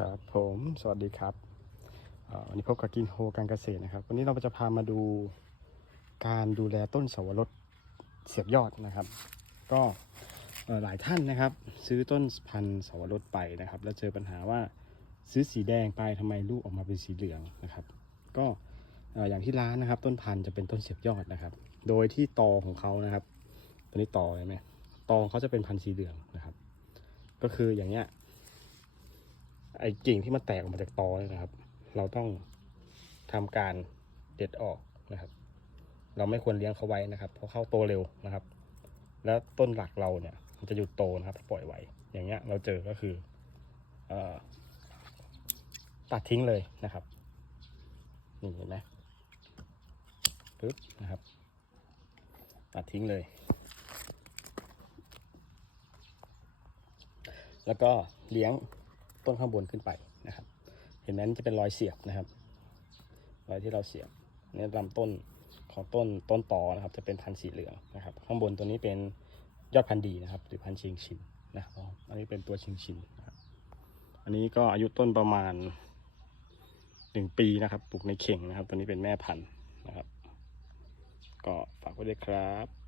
ครับผมสวัสดีครับอันนี้พบกับกินโฮการเกษตรนะครับ วันนี้เราจะพามาดูการดูแลต้นเสาวรสเสียบยอดนะครับ ก็หลายท่านนะครับ ซื้อต้นพันธุ์เสาวรสไปนะครับ แล้วเจอปัญหาว่าซื้อสีแดงไปทำไมลูกออกมาเป็นสีเหลืองนะครับ ก็อย่างที่ร้านนะครับ ต้นพันธุ์จะเป็นต้นเสียบยอดนะครับ โดยที่ตอของเขานะครับตัวนี้ตอเห็นไหมตอเขาจะเป็นพันธุ์สีเหลืองนะครับ ก็คืออย่างเงี้ย ไอ้กิ่งที่มันแตกออกมาจากตอเนี่ยนะครับ เราต้องทำการเด็ดออกนะครับ เราไม่ควรเลี้ยงเขาไว้นะครับ เพราะเขาโตเร็วนะครับ แล้วต้นหลักเราเนี่ยมันจะหยุดโตนะครับถ้าปล่อยไว้ อย่างเงี้ยเราเจอก็คืออตัดทิ้งเลยนะครับนี่เห็นไหมปึ๊บนะครับ ตัดทิ้งเลย แล้วก็เลี้ยง ต้นข้างบนขึ้นไปนะครับ เห็นไหมจะเป็นรอยเสียบนะครับ รอยที่เราเสียบเนี่ยลำต้นของต้นต้นตอนะครับ จะเป็นพันธุ์สีเหลืองนะครับ ข้างบนตัวนี้เป็นยอดพันธุ์ดีนะครับ หรือพันธุ์ชิงชินนะครับอันนี้เป็นตัวชิงชินนะครับอันนี้ก็อายุต้นประมาณหนึ่งปีนะครับปลูกในเข่งนะครับ ตัวนี้เป็นแม่พันธุ์นะครับ ก็ฝากไว้ด้วยครับ